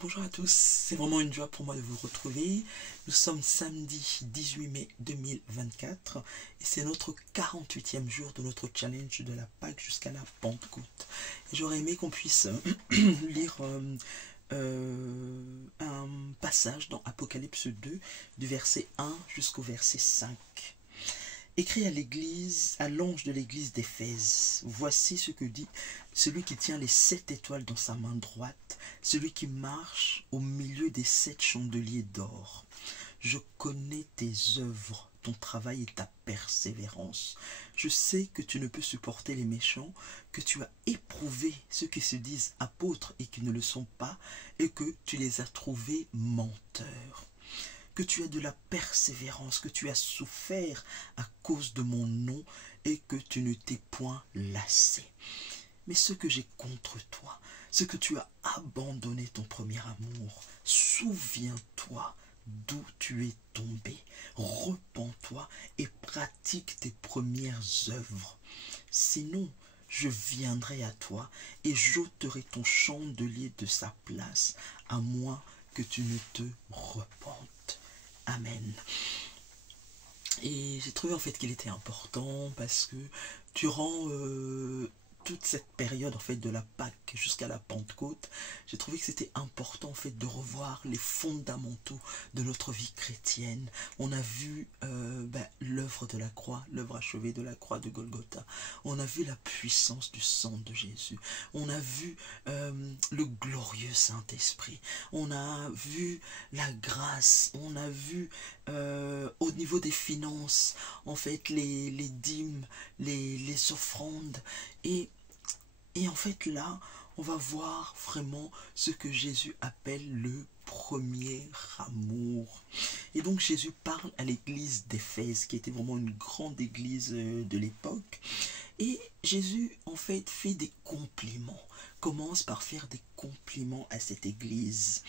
Bonjour à tous, c'est vraiment une joie pour moi de vous retrouver. Nous sommes samedi 18 mai 2024 et c'est notre 48e jour de notre challenge de la Pâque jusqu'à la Pentecôte. J'aurais aimé qu'on puisse lire un passage dans Apocalypse 2 du verset 1 jusqu'au verset 5. Écrit à l'église, à l'ange de l'église d'Éphèse, voici ce que dit celui qui tient les 7 étoiles dans sa main droite, celui qui marche au milieu des 7 chandeliers d'or. Je connais tes œuvres, ton travail et ta persévérance. Je sais que tu ne peux supporter les méchants, que tu as éprouvé ceux qui se disent apôtres et qui ne le sont pas, et que tu les as trouvés menteurs. Que tu as de la persévérance, que tu as souffert à cause de mon nom et que tu ne t'es point lassé. Mais ce que j'ai contre toi, ce que tu as abandonné ton premier amour, souviens-toi d'où tu es tombé, repens-toi et pratique tes premières œuvres. Sinon, je viendrai à toi et j'ôterai ton chandelier de sa place, à moins que tu ne te repentes. Amen. Et j'ai trouvé en fait qu'il était important parce que durant toute cette période en fait de la Pâque jusqu'à la Pentecôte, j'ai trouvé que c'était important en fait de revoir les fondamentaux de notre vie chrétienne. On a vu l'œuvre de la croix, l'œuvre achevée de la croix de Golgotha. On a vu la puissance du sang de Jésus. On a vu le glorieux Saint-Esprit. On a vu la grâce. On a vu au niveau des finances, en fait, les dîmes, les offrandes. Et en fait là, on va voir vraiment ce que Jésus appelle le premier amour. Et donc Jésus parle à l'église d'Éphèse, qui était vraiment une grande église de l'époque. Et Jésus en fait fait des compliments, commence par faire des compliments à cette église.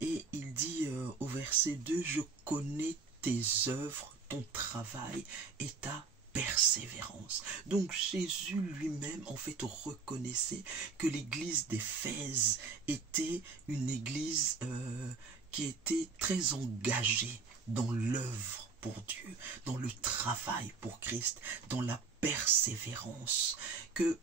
Et il dit au verset 2, je connais tes œuvres, ton travail et ta persévérance. Donc Jésus lui-même en fait reconnaissait que l'église d'Éphèse était une église qui était très engagée dans l'œuvre pour Dieu, dans le travail pour Christ, dans la persévérance, que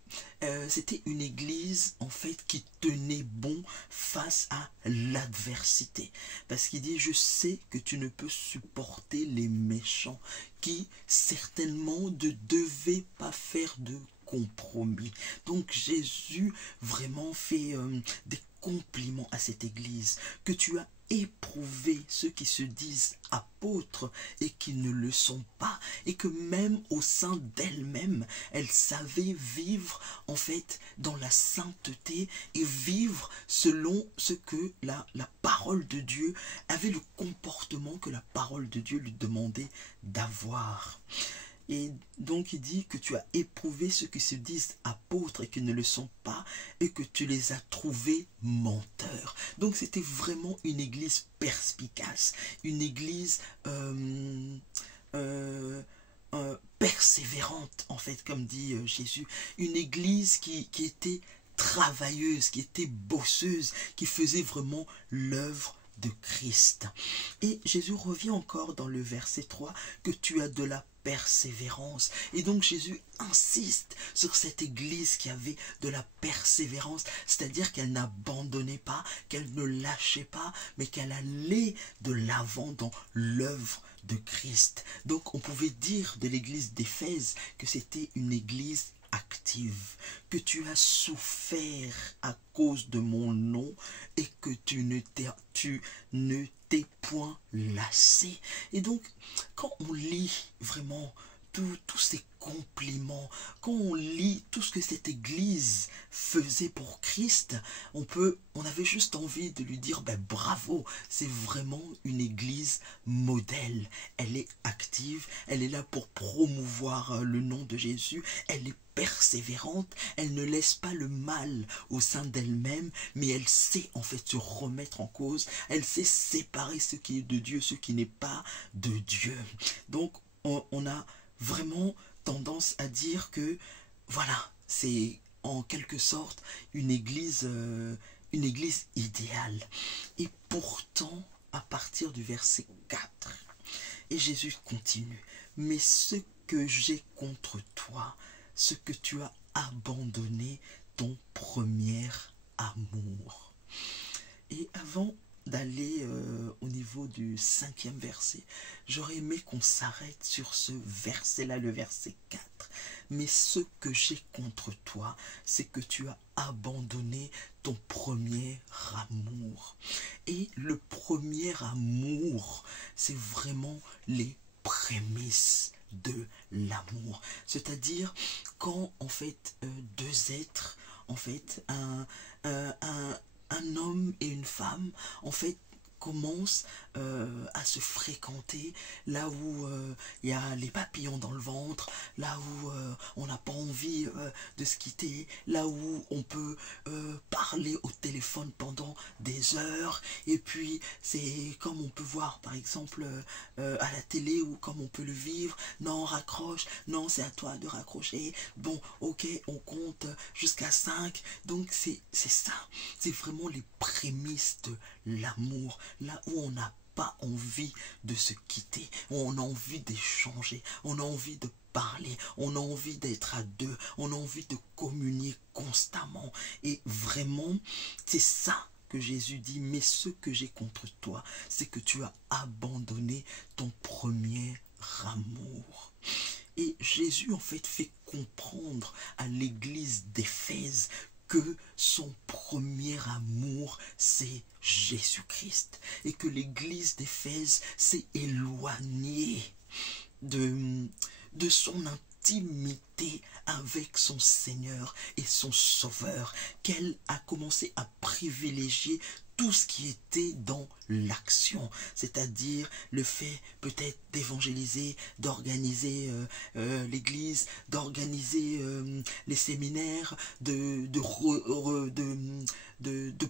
c'était une église en fait qui tenait bon face à l'adversité, parce qu'il dit je sais que tu ne peux supporter les méchants qui certainement ne devaient pas faire de compromis. Donc Jésus vraiment fait des compliments à cette église, que tu as éprouvé ceux qui se disent apôtres et qui ne le sont pas, et que même au sein d'elle-même, elle savait vivre en fait dans la sainteté et vivre selon ce que la parole de Dieu avait, le comportement que la parole de Dieu lui demandait d'avoir. Et donc il dit que tu as éprouvé ceux qui se disent apôtres et qui ne le sont pas, et que tu les as trouvés menteurs. Donc c'était vraiment une église perspicace, une église persévérante en fait, comme dit Jésus, une église qui était travailleuse, qui était bosseuse, qui faisait vraiment l'œuvre de Christ. Et Jésus revient encore dans le verset 3, que tu as de la persévérance. Et donc Jésus insiste sur cette église qui avait de la persévérance, c'est-à-dire qu'elle n'abandonnait pas, qu'elle ne lâchait pas, mais qu'elle allait de l'avant dans l'œuvre de Christ. Donc on pouvait dire de l'église d'Éphèse que c'était une église active, que tu as souffert à cause de mon nom et que tu ne t'es point lassé. Et donc quand on lit vraiment tous ces compliments, quand on lit tout ce que cette église faisait pour Christ, on avait juste envie de lui dire bravo, c'est vraiment une église modèle. Elle est active, elle est là pour promouvoir le nom de Jésus, elle est persévérante, elle ne laisse pas le mal au sein d'elle-même, mais elle sait en fait se remettre en cause, elle sait séparer ce qui est de Dieu, ce qui n'est pas de Dieu. Donc on a vraiment tendance à dire que voilà, c'est en quelque sorte une église une église idéale. Et pourtant, à partir du verset 4, et Jésus continue, mais ce que j'ai contre toi, ce que tu as abandonné ton premier amour. Et avant d'aller au niveau du 5e verset, j'aurais aimé qu'on s'arrête sur ce verset-là, le verset 4. Mais ce que j'ai contre toi, c'est que tu as abandonné ton premier amour. Et le premier amour, c'est vraiment les prémices de l'amour. C'est-à-dire quand en fait deux êtres, en fait un homme et une femme, en fait, commencent à se fréquenter là où il y a les papillons dans le ventre, là où on n'a pas envie de se quitter, là où on peut parler au téléphone pendant des heures, et puis c'est comme on peut voir par exemple à la télé, ou comme on peut le vivre, non raccroche, non c'est à toi de raccrocher, bon ok on compte jusqu'à 5, donc c'est ça, c'est vraiment les prémices de l'amour, là où on n'a pas envie de se quitter, on a envie d'échanger, on a envie de parler, on a envie d'être à deux, on a envie de communier constamment. Et vraiment, c'est ça que Jésus dit, mais ce que j'ai contre toi, c'est que tu as abandonné ton premier amour. Et Jésus en fait comprendre à l'église d'Éphèse que son premier amour, c'est Jésus-Christ. Et que l'église d'Éphèse s'est éloignée de son intimité avec son Seigneur et son Sauveur, qu'elle a commencé à privilégier tout ce qui était dans l'action, c'est-à-dire le fait peut-être d'évangéliser, d'organiser l'église, d'organiser les séminaires, de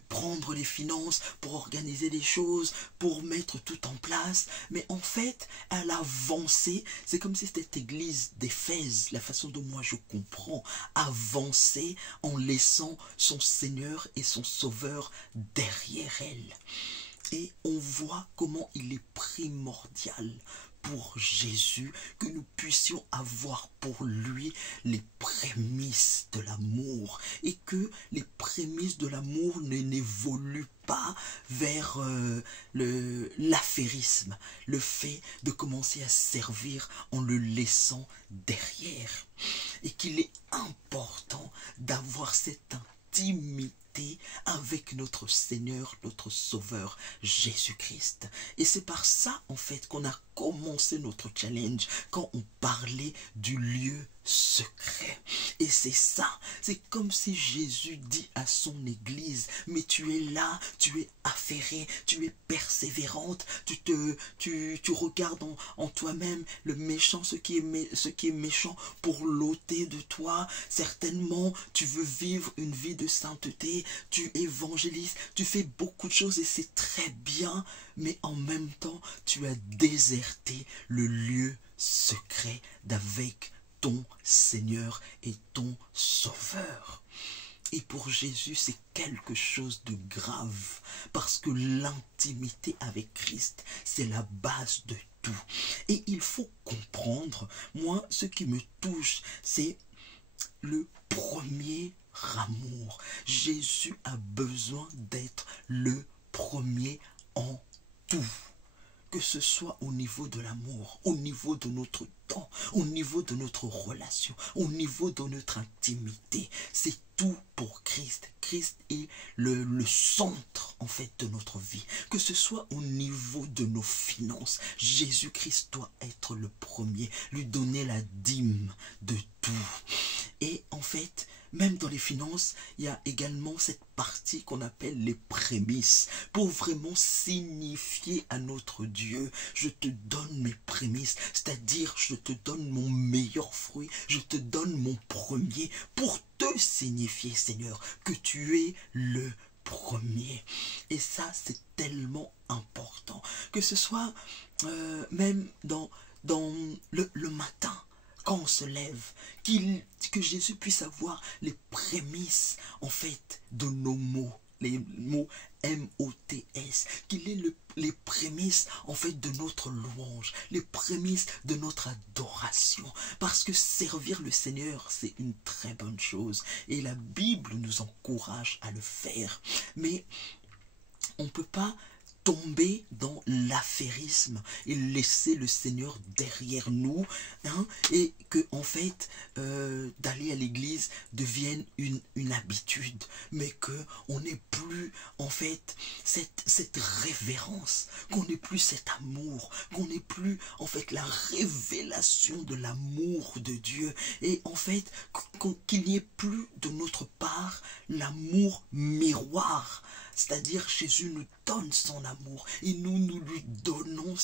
prendre les finances pour organiser les choses, pour mettre tout en place. Mais en fait, elle a avancé, c'est comme si cette église d'Éphèse, la façon dont moi je comprends, avançait en laissant son Seigneur et son Sauveur derrière elle. Et on voit comment il est primordial pour Jésus que nous puissions avoir pour lui les prémices de l'amour, et que les prémices de l'amour n'évoluent pas vers l'affairisme, le fait de commencer à servir en le laissant derrière, et qu'il est important d'avoir cette intimité avec notre Seigneur, notre Sauveur, Jésus-Christ. Et c'est par ça, en fait, qu'on a commencé notre challenge, quand on parlait du lieu secret. Et c'est ça, c'est comme si Jésus dit à son église, mais tu es là, tu es affairée, tu es persévérante, tu regardes en toi-même le méchant, ce qui est méchant, pour l'ôter de toi. Certainement, tu veux vivre une vie de sainteté, tu évangélises, tu fais beaucoup de choses et c'est très bien, mais en même temps, tu as déserté le lieu secret d'avec ton Seigneur et ton Sauveur. Et pour Jésus, c'est quelque chose de grave, parce que l'intimité avec Christ, c'est la base de tout. Et il faut comprendre, moi, ce qui me touche, c'est le premier amour. Jésus a besoin d'être le premier en tout. Que ce soit au niveau de l'amour, au niveau de notre temps, au niveau de notre relation, au niveau de notre intimité. C'est tout pour Christ. Christ est le centre, en fait, de notre vie. Que ce soit au niveau de nos finances, Jésus-Christ doit être le premier, lui donner la dîme de tout. Et en fait, même dans les finances, il y a également cette partie qu'on appelle les prémices, pour vraiment signifier à notre Dieu, je te donne mes prémices, c'est-à-dire je te donne mon meilleur fruit, je te donne mon premier, pour te signifier, Seigneur, que tu es le premier. Et ça, c'est tellement important, que ce soit même dans le matin, quand on se lève, que Jésus puisse avoir les prémices, en fait, de nos mots les mots M-O-T-S, qu'il est les prémices en fait de notre louange, les prémices de notre adoration, parce que servir le Seigneur c'est une très bonne chose et la Bible nous encourage à le faire, mais on ne peut pas tomber dans l'affairisme et laisser le Seigneur derrière nous, hein, et que en fait d'aller à l'église devienne une habitude, mais que on n'ait plus en fait cette révérence, qu'on n'ait plus cet amour, qu'on n'ait plus en fait la révélation de l'amour de Dieu, et en fait qu'il n'y ait plus de notre part l'amour miroir. C'est-à-dire Jésus nous donne son amour et nous lui donnons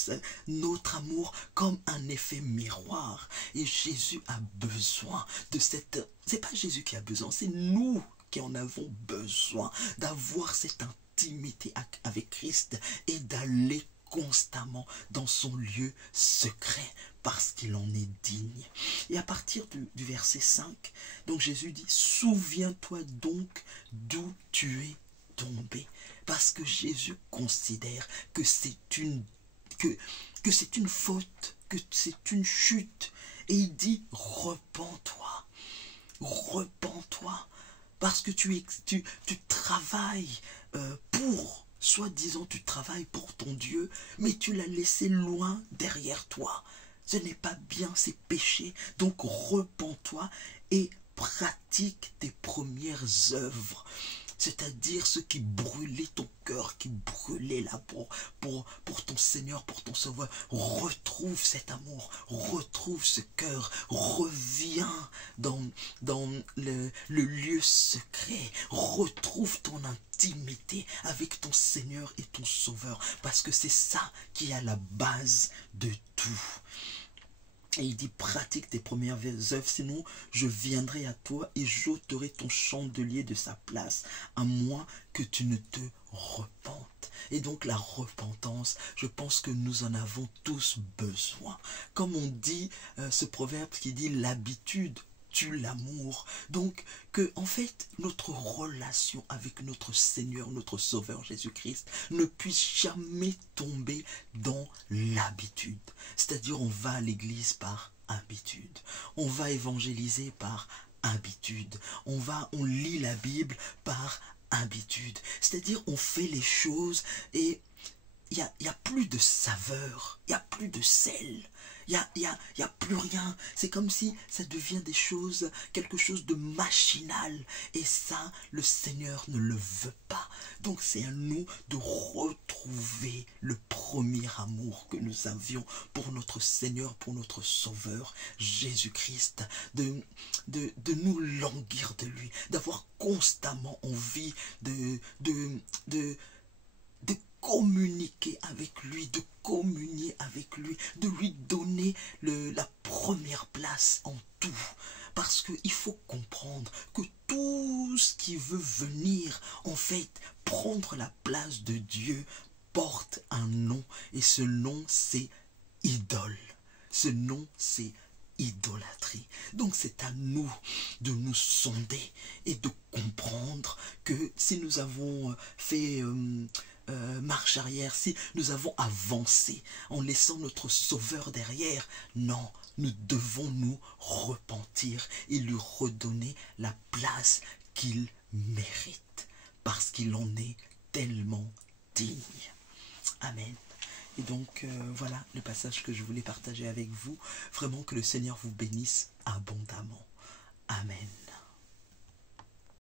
notre amour comme un effet miroir. Et Jésus a besoin de cette... C'est pas Jésus qui a besoin, c'est nous qui en avons besoin d'avoir cette intimité avec Christ et d'aller constamment dans son lieu secret parce qu'il en est digne. Et à partir du verset 5, donc Jésus dit, souviens-toi donc d'où tu es tombé, parce que Jésus considère que c'est une faute, que c'est une chute, et il dit repens-toi, repens-toi, parce que tu travailles pour, soi-disant tu travailles pour ton Dieu, mais tu l'as laissé loin derrière toi. Ce n'est pas bien, c'est péché. Donc repens-toi et pratique tes premières œuvres. C'est-à-dire ce qui brûlait ton cœur, qui brûlait là pour ton Seigneur, pour ton Sauveur. Retrouve cet amour, retrouve ce cœur, reviens dans le lieu secret, retrouve ton intimité avec ton Seigneur et ton Sauveur, parce que c'est ça qui est à la base de tout. Et il dit, pratique tes premières œuvres, sinon je viendrai à toi et j'ôterai ton chandelier de sa place, à moins que tu ne te repentes. Et donc la repentance, je pense que nous en avons tous besoin. Comme on dit, ce proverbe qui dit l'habitude tue l'amour. Donc que en fait notre relation avec notre Seigneur, notre Sauveur Jésus-Christ ne puisse jamais tomber dans l'habitude. C'est-à-dire on va à l'église par habitude, on va évangéliser par habitude, on lit la Bible par habitude. C'est-à-dire on fait les choses et il y a plus de saveur, il n'y a plus de sel. Il y a plus rien. C'est comme si ça devient des choses, quelque chose de machinal. Et ça, le Seigneur ne le veut pas. Donc c'est à nous de retrouver le premier amour que nous avions pour notre Seigneur, pour notre Sauveur, Jésus-Christ. De nous languir de lui. D'avoir constamment envie de communiquer avec lui, de communier avec lui, de lui donner la première place en tout. Parce qu'il faut comprendre que tout ce qui veut venir, en fait, prendre la place de Dieu, porte un nom. Et ce nom, c'est idole. Ce nom, c'est idolâtrie. Donc c'est à nous de nous sonder et de comprendre que si nous avons fait... marche arrière, si nous avons avancé en laissant notre Sauveur derrière, non, nous devons nous repentir et lui redonner la place qu'il mérite, parce qu'il en est tellement digne. Amen. Et donc voilà le passage que je voulais partager avec vous. Vraiment que le Seigneur vous bénisse abondamment. Amen.